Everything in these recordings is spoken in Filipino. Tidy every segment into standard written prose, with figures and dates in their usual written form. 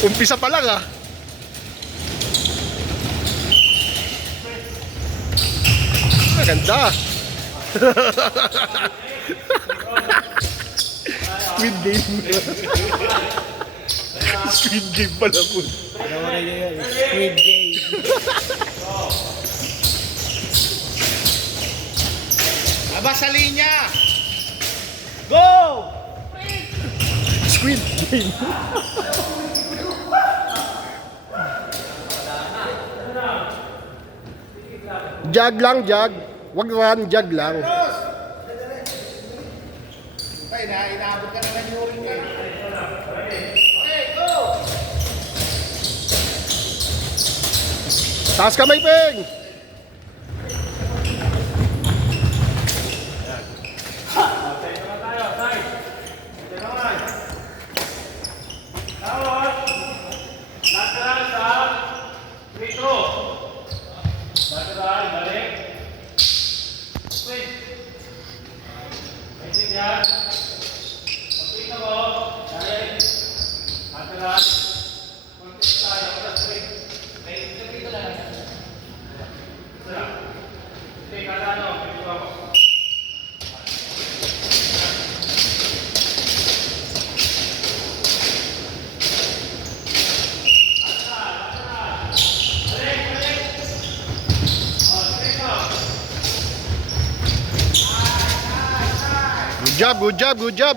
Umpisa pa lang ah. Ganda. Squid Game. Squid Game pala po. Squid Game. Aba sa linya. Go! Squid Game. Jog lang, jog. Wag run, jog lang. Ay, inaabot ka na ng urine ka. Okay, go! Taas kamay, Peng. Good job, good job.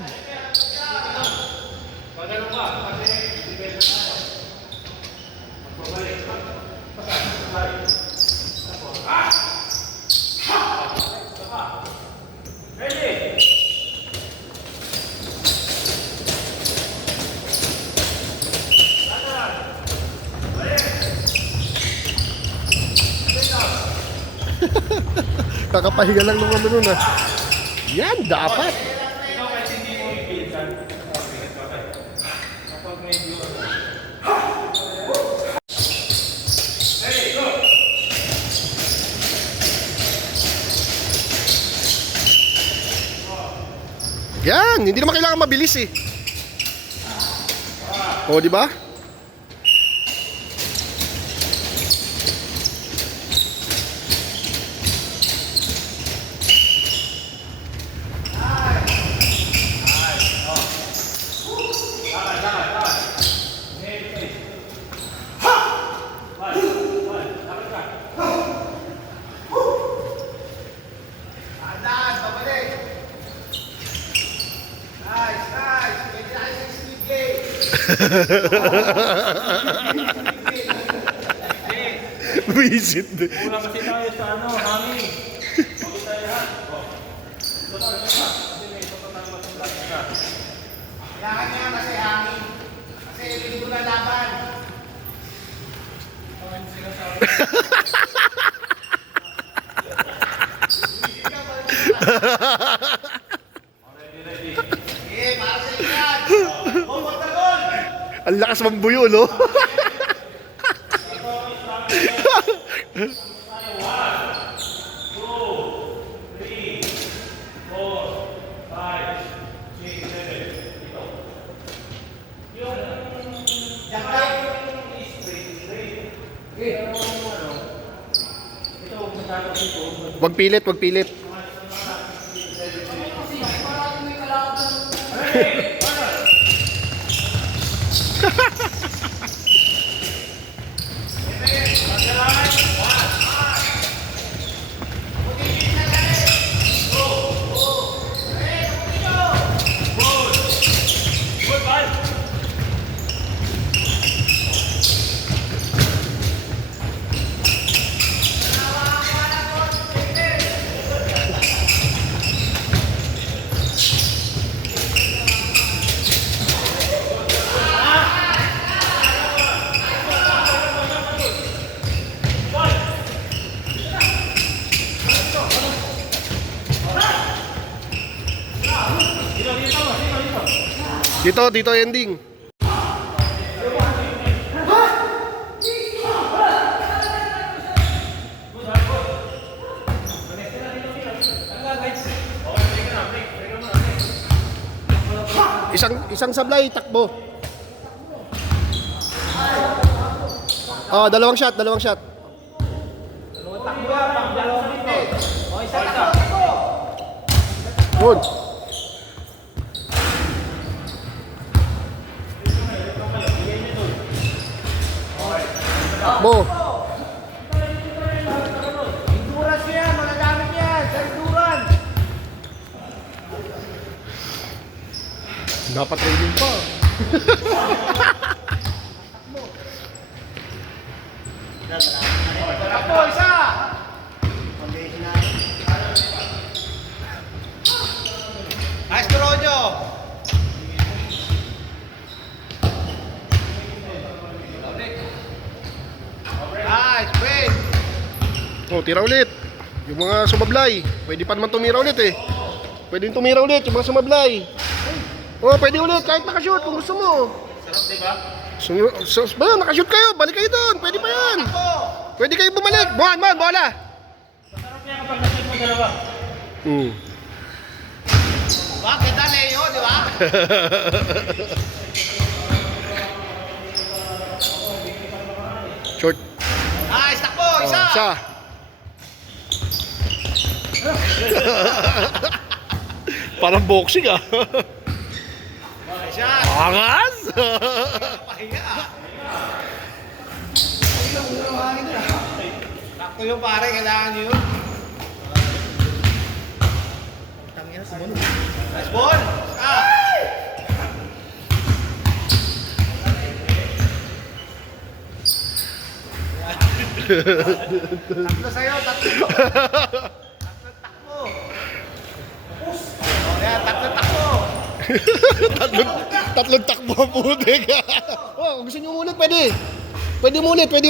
Kakapahinga lang nung ano nun ah. Yan, dapat. Yan, hindi naman kailangan mabilis eh. O, di ba? Visit. Wala kasi tayo sa ano, hangin. Pagod tayo ha. Ito tayo sa. Kasi may ito tayo matulad ka. Kailangan niya kasi hangin. Kasi linggo na laban. Okay, para sa ikan. Go, Pagtagol! Ang lakas mambuyo, no? Wag pilit, wag pilit. Dito ending. Isang sablay, takbo. Oh, dalawang shot. Takbo ka, pang dalawang minute. O, isa takbo. Good. Takbo. Endurance yan, magagamit yan. Sa endurance. Dapat training pa. Takbo, isa. Nice, Toronjo. Nice, wait. Oh, tira ulit. Yung mga sumablay. Pwede pa naman tumira ulit eh. Pwede tumira ulit yung mga sumablay. Oh, pwede ulit kahit nakashoot kung gusto mo. Sarap, di ba? Ba, nakashoot kayo. Balik kayo doon. Pwede pa yan. Takbo. Pwede kayo bumalik. Bola. Masarap niya kapag nasip mo dalawa. Bakit Leo, di ba? Short. Nice, takbo, Oh, isa. isa. Parang boxing ah. Nice shot. Angas. Pahinga. Takbo yung pare, kailangan nyo yun. Nice ball. Tatlo sa'yo, tatlo. Tatlong takbo. O, yan, tatlong takbo. Tatlong takbo ang putik. Oh, kung gusto nyo umulit, pwede. Pwede umulit. Takbo.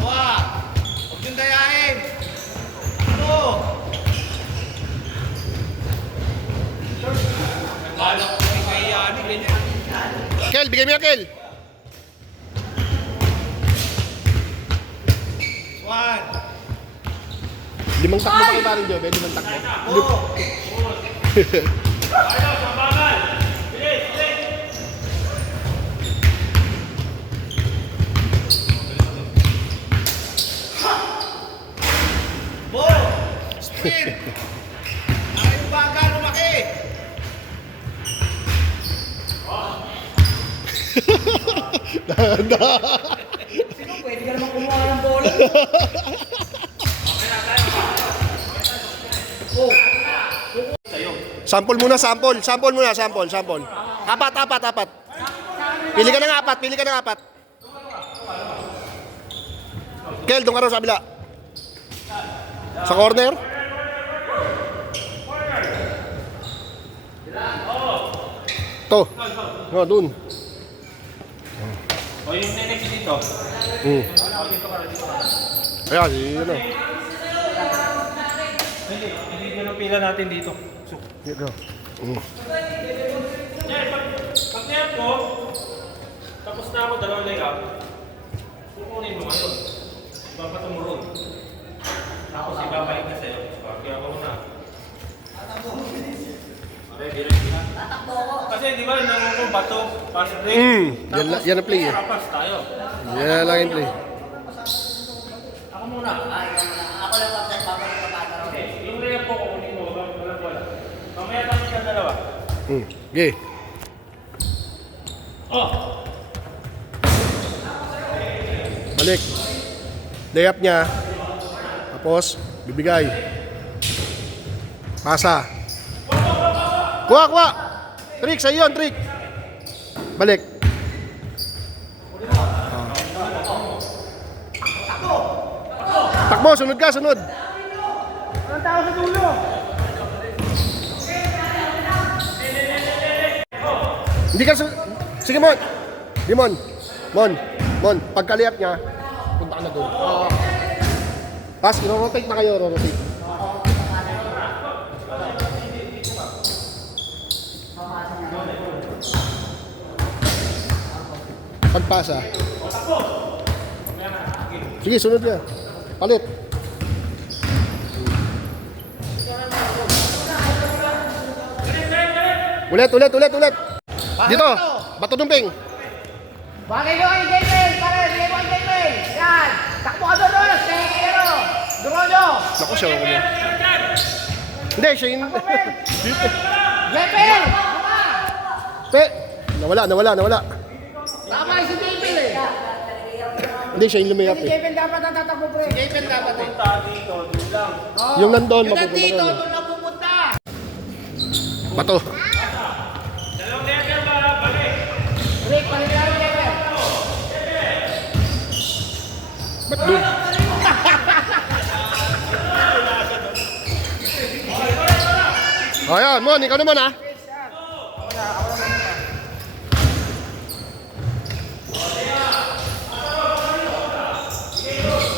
Dalawa. Huwag yung dayain. Takbo. Balak ko yung kahiyanin, ganyan. Kel, bigay mo yan, Kel. One. 5 takbo pa kay paring Jobe, 5 takbo. Go. Ball. Spin. Ay, yung baga, lumaki. Sino pwede ka naman kumuha ng bola? Sample muna. Apat. Pili ka ng apat. Kel, doon ka rin sa kabila. Sa corner. To. Oh, dun. O yung next dito. Ayan, yun o. Hindi yung pila natin dito. Dito. Pag niyap ko, tapos na ako dalawang layup, kukunin mo ngayon. Ibabato mo ron. Tapos ibabalik na sa'yo. Kaya ako muna. Ready na. Kasi di ba, nangyong ko bato, pass break. Yan ang play eh. Pass tayo. Yan lang yung play. Ako muna. Ako lang ako papapapapata. Okay, yung layup ko kukunin mo, wala. Mamaya tapos ka dalawa. Okay. Oh! Balik. Layup niya. Tapos, bibigay. Pasa. Kuha. Trick, sa'yo yun, trick. Balik. Takbo, sunod ka. Anong tao sa dulo? Hindi ka sige, Mon. Mon. Pagka-layup niya, punta ka na doon. Pass, i-rotate na kayo, rotate. Pagpasa. Sige, sunod yan. Palit. Ulit. Dito, bato dumping. Bagay nyo kay Gabriel! Pare, bigay mo kay Gabriel! Yan! Takbo ka doon! Pero! Duro nyo! Naku, siya ako mo. Hindi, siya yung... Gabriel! Pe! Nawala. Tama si Gabriel eh! Hindi, siya yung lumayap Si eh. Gabriel dapat ang tatakbo, pre! Si Gabriel dapat eh! Dito, doon lang. Yung nandun, Yung mapupunta nandito, doon. doon na pupunta! Bato. Dalawang letter ba? Balik. Rick, palitan mo Gabriel! Ba't doon? Ayan, Mon, ikaw naman ah.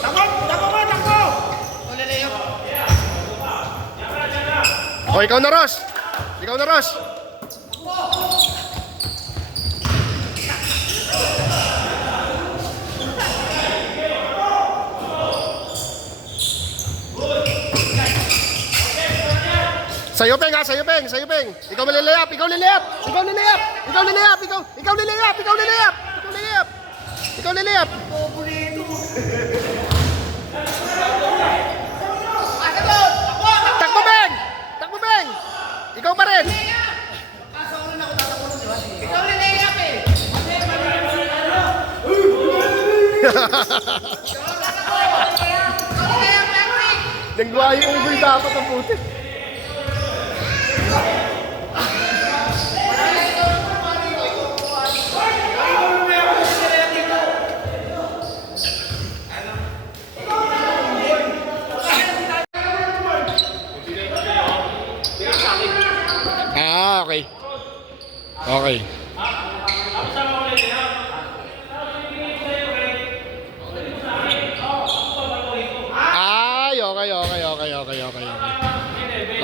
Takbo! O, ikaw na, Ross. Sa'yo, Peng, ha? Sa'yo, Peng. Ikaw lilayap. Ikaw lilayap. Asa doon! Takbo, Peng. Ikaw pa rin. Ikaw na naiyak eh! Nagwayo yung unggoy dapat ang puti. Okay.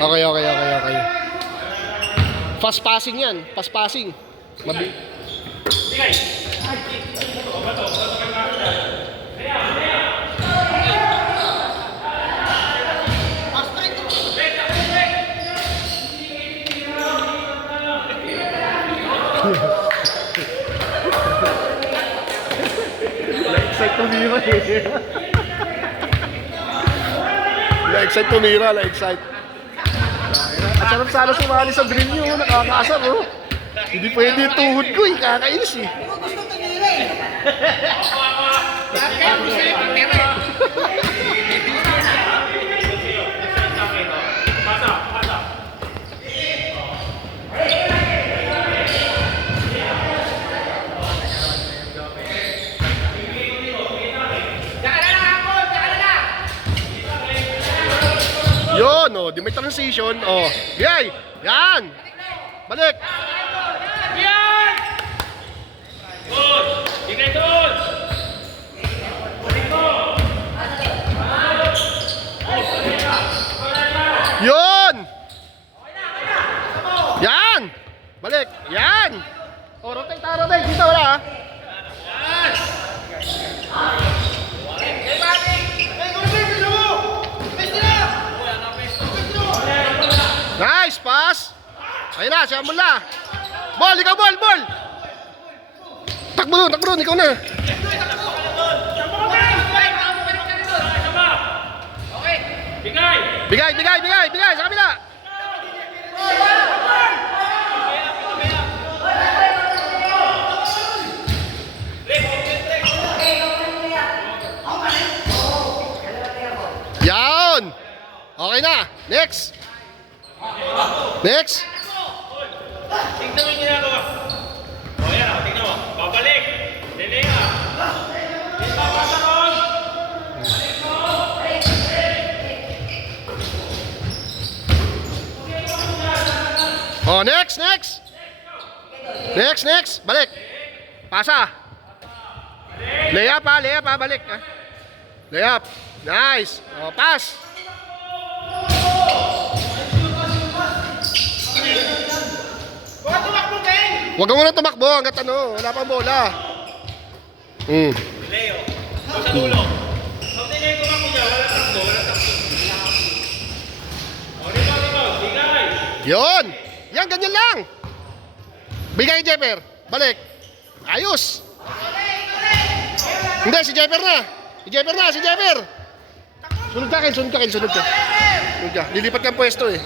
Ay, okay. Okay. Fast passing yan. Bigay. Na-excite tumira. At sarap sana sumali sa drill nyo. Nakakaasar, oh. Hindi pwede yung tuhod ko, eh. Kakainis, eh. Yun, oh. Di may transition. Oh. Yay! Yan! Balik! Yan! Good! Bigay doon! Yun! Yan! Balik! Yan! O, rotate. Dito wala, ha? Nice pass! Ayun na, siya mula. Ball! Takbo doon, ikaw na. Bigay sa kabila. Yan! Okay na. Next. Tingnan mo yung ginagawa. O yan, tingnan mo. Babalik. Lelea. Papasa ron. Oh, next. Balik. Pasa. Layup, balik. Layup. Nice. O, pass. Huwag ka muna tumakbo hanggat ano, wala pang bola. Leo. O sa dulo. So, tingnan ko ako niya. Wala takbo. Wala takbo. O, dito. Bigay. Yun. Yan, ganyan lang. Bigay, Jeffer. Balik. Ayos. Hindi, si Jeffer na. Si Jeffer. Sunod ka. Sunod ka. Lilipat ka ang pwesto eh.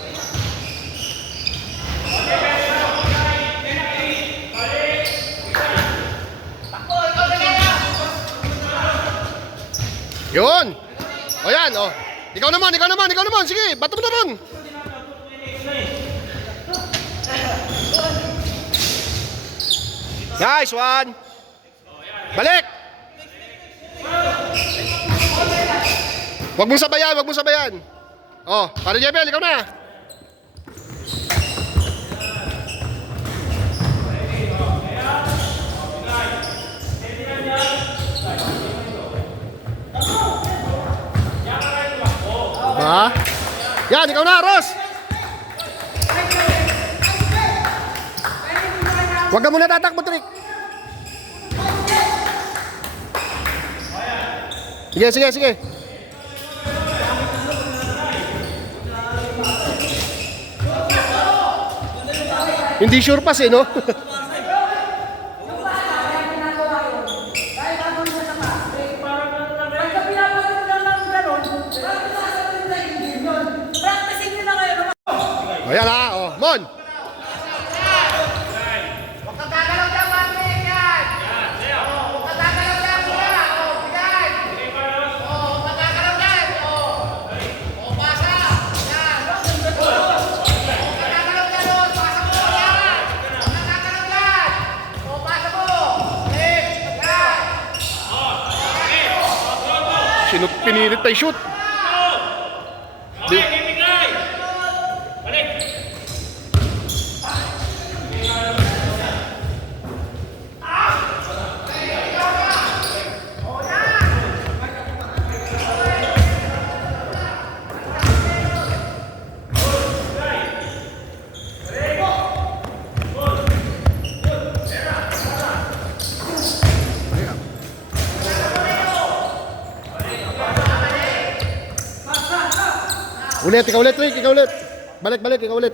Yun. O yan, o. Ikaw naman. Sige, bato mo na ron. Nice one. Balik. Wag mong sabayan. Oh, para Jebel, ikaw na. Ba? Yan, ikaw na, Ross. Wag ka muna tatakbo, Trick. Sige. Hindi sure pass eh, no? Ayan ha, oh. Mon! Huwag kang gagalaw dyan, Patrick, yan. Huwag kang gagalaw dyan, kuya. Bigay. Huwag kang gagalaw dyan. Pasa. Yan. Huwag kang gagalaw dyan, pasa mo. Yan. Huwag kang gagalaw dyan. Pasa mo. Yan. Pinilit tayo shoot. Okay, bigay. Balik. Ikaw ulit, Rick, ikaw ulit. Balik, ikaw ulit.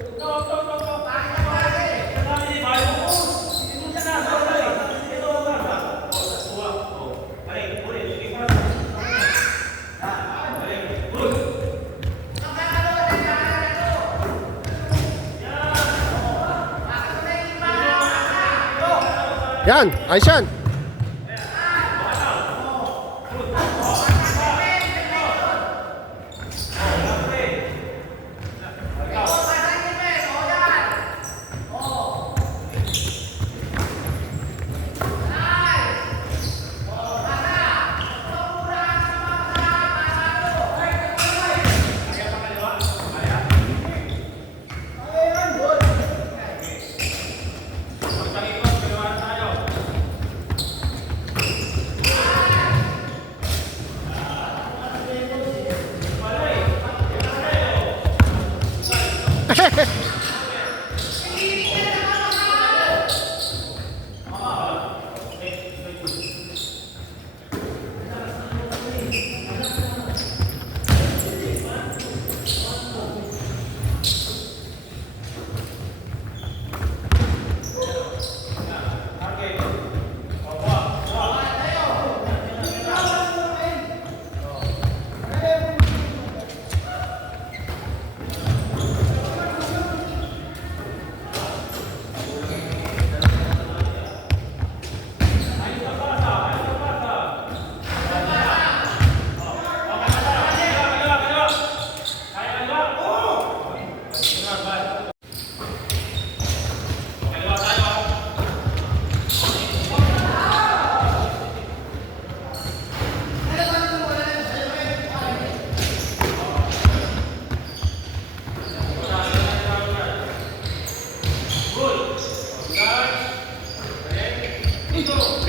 Yan, ayos yan.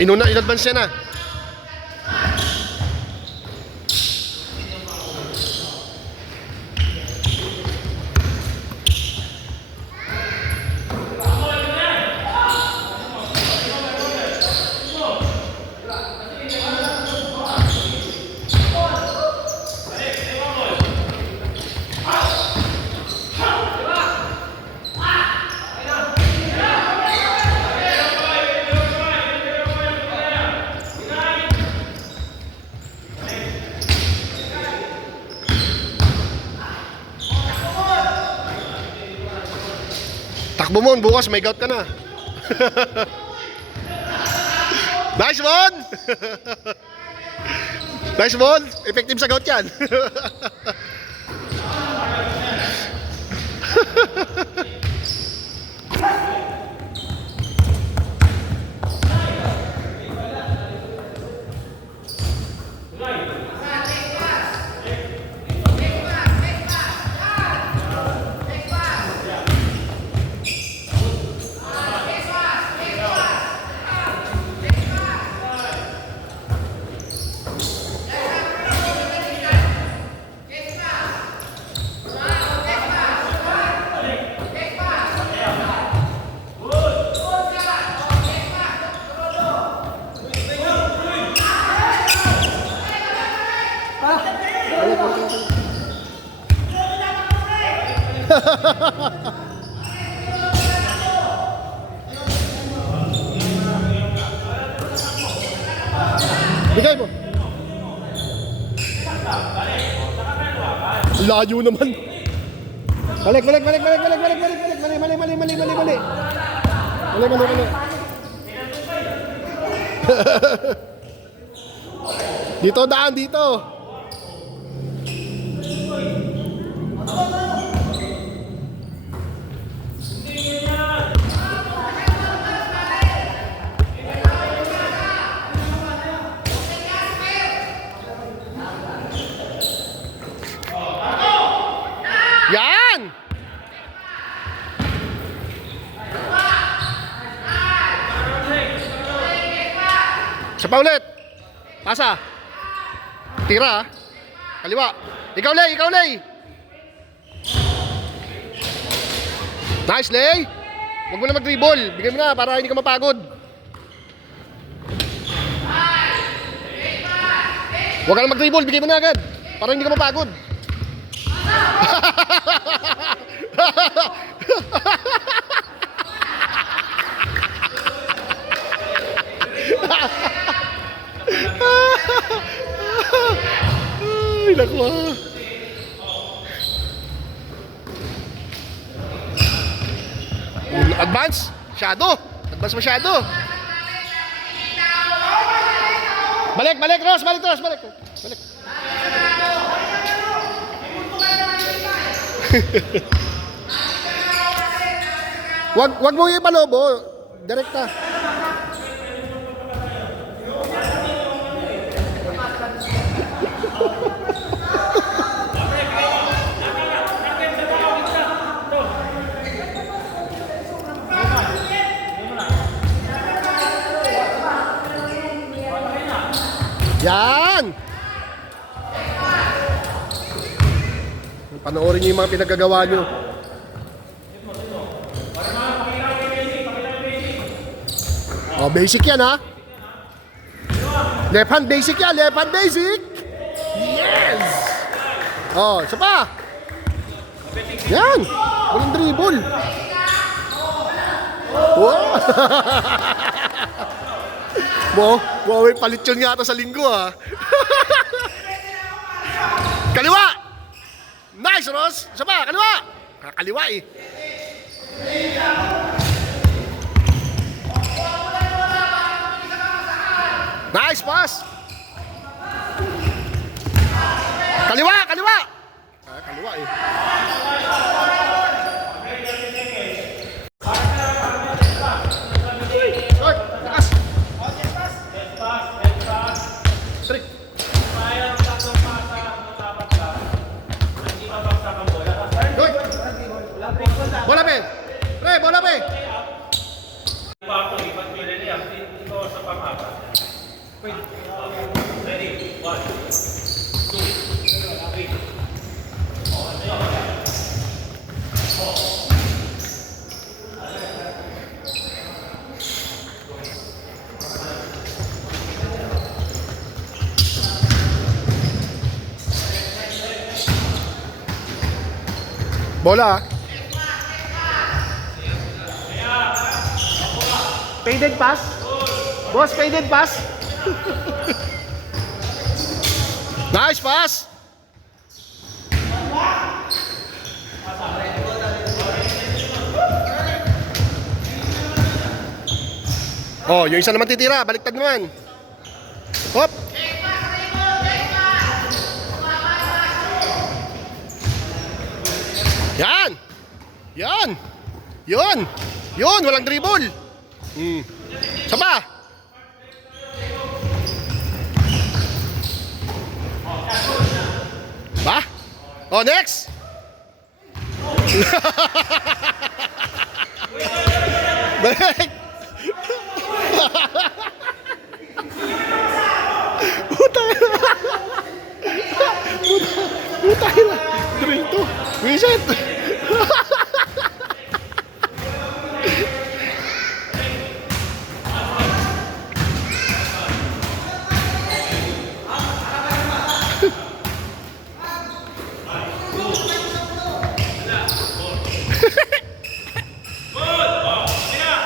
In-advance yan ah. Takbo mo, bukas may gout ka na. Nice one! Nice one! Effective sa gout yan. Bigay mo. Layo naman. Balik. Mali. Dito daan dito. Yan! Isa pa ulit. Pasa. Tira. Kaliwa. Ikaw, Lay. Nice, Lay. Huwag mo na mag-dribble. Bigay mo na para hindi ka mapagod. Huwag ka na mag-dribble. Bigay mo na agad. Para hindi ka mapagod. Ay, naku ah. Advance masyado. Balik, Ross. Wag mo ipalobo. Direkta. Yan! Panoorin niyo yung mga pinagagawa niyo. Oh, basic yan ha. Left hand basic yan, Yes! Oh, isa pa. Yan! Walang dribble. Wow! May palit yun nga ito sa linggo ha. Kaliwa! Nice, Ross! Isa pa, kaliwa! Kaliwa eh. Nice pass! Kaliwa! Kaliwa eh. Oy, lakas! Strict! Bola pe! Pre, bola pe! Ready? 1, 2, 3. Bola. Faded pass. Boss, faded pass. Nice pass. Oh, yung isa naman titira. Baliktad naman. Hop. Yan. Yan. Yun. Yun. Walang dribble. Isa pa. Ba? Oh, next. Balik. Puta. Puta. Drill to. Reset.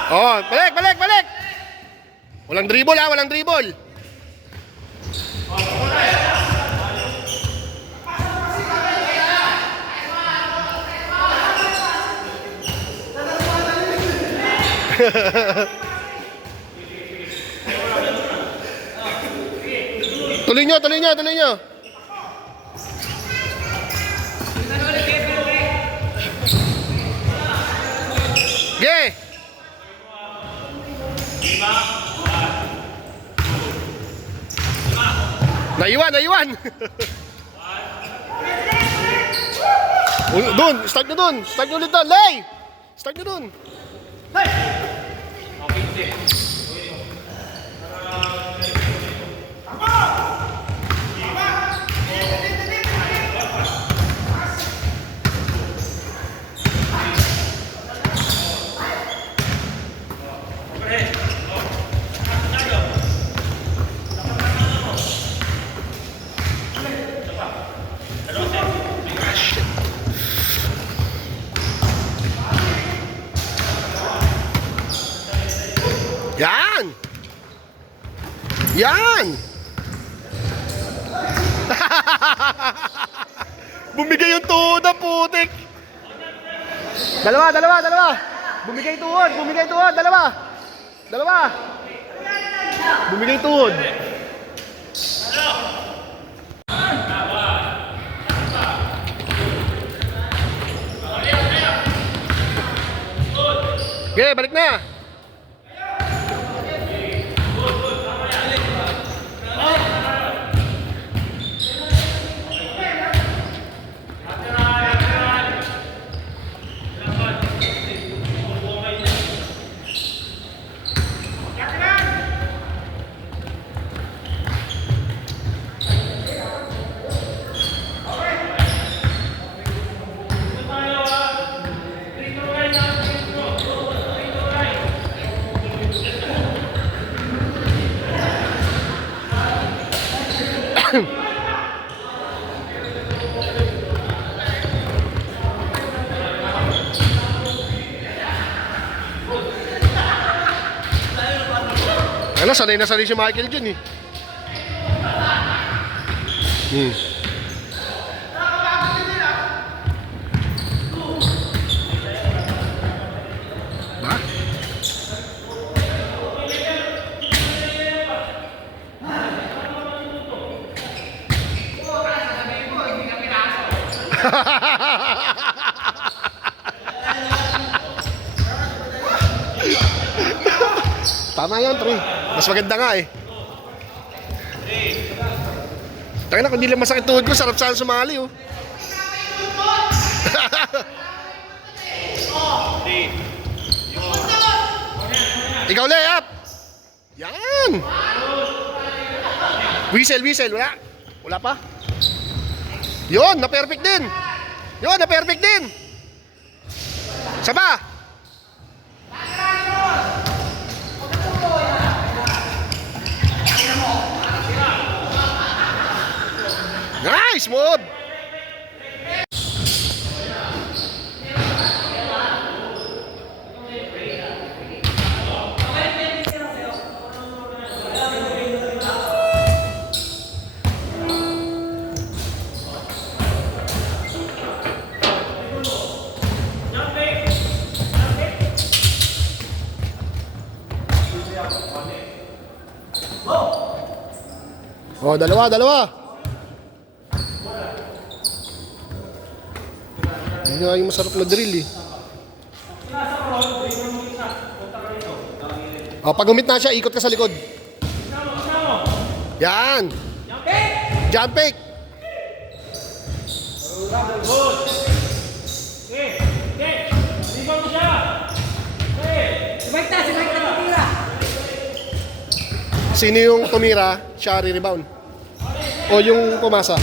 Oh, balik. Walang dribble ha, walang dribble. Tuloy nyo. Ge! Naiwan. Doon, start nyo ulit doon. Lay! Start nyo doon. Yan! Bumigay yung tuhod na putik. Dalawa. Bumigay tuhod, dalawa. Bumigay tuhod. Okay, balik na. Ano, sanay na sanay si Michael dyan eh. Ba? Tama yan, Tre. Mas maganda nga eh. Tayo na, kung di lang masakit tuhod ko, sarap sana sumali oh. Ikaw, layup! Yan! Whistle, wala? Wala pa? Yun, na-perfect din! Saba! Nice move! Oh, dalawa, dalawa. Yun nga yung masarap na drill eh. Oh, pag umit na siya, ikot ka sa likod. Yan. Jump fake. Good. Okay. Okay. Rebound mo siya. Okay. Si Mike na tumira. Sino yung tumira, siya re-rebound. O yung pumasa.